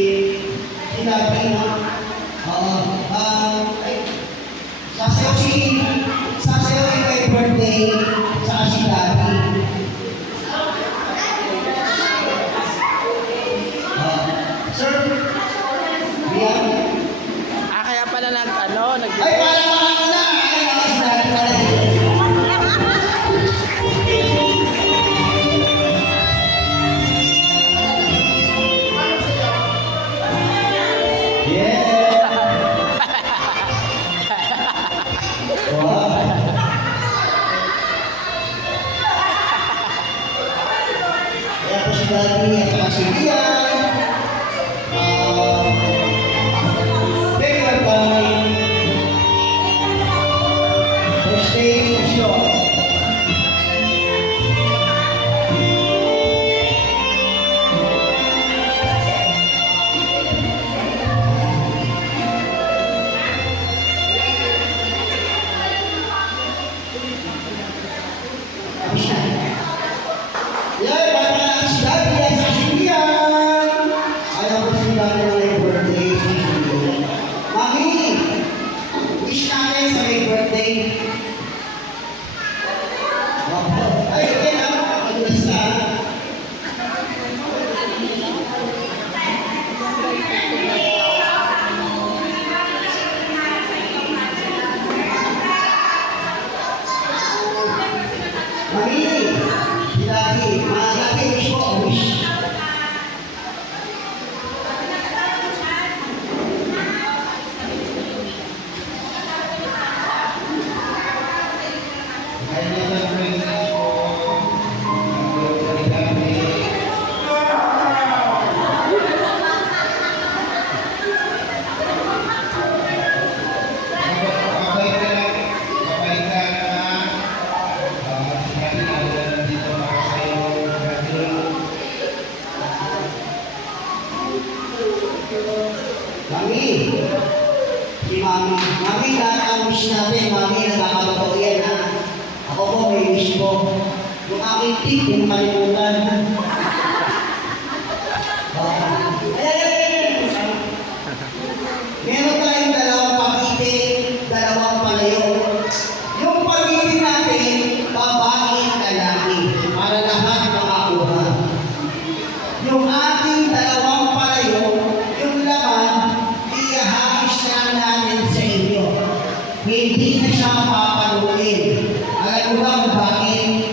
Gabi, no? Oo. Ay, sasayaw yung may birthday sa si Gabi. Sir, Rian? Kaya pala nag Ay, parang na! Ay, sinabi pala yun. Yeah! Wow! Kaya po si Daddy at saka si Rian. Take your time. Stay sure. Yeah, para si Daddy at saka si Rian. Ayaw ko si Daddy na may birthday. Mami, wish natin sa may birthday. Ay, okay na. Madulas na. Mami, si Daddy, mga Daddy, wish mo, wish. Mami, si Mami. Mami, lahat ang wish natin, Mami, nakakatotoo yan, ha? Ako po, may wish ko. Yung aking tip, yung kalimutan. Meron tayong dalawang pagitin, dalawang palayo. Yung pagitin natin, babae at lalaki, para lahat makakuha. Yung ating dalawang palayo, yung laman, ihahagis na natin sa inyo. Hindi na siya mapapaluin. Alam mo ba kung bakit?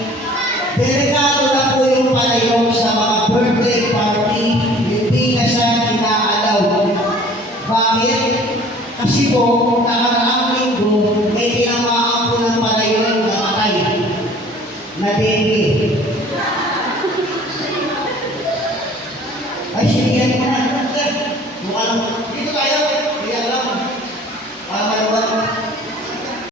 Delikado na po yung palayo sa mga birthday party. Hindi na siya inaalaw. Bakit? Kasi po, nakaraang linggo, may pinamahal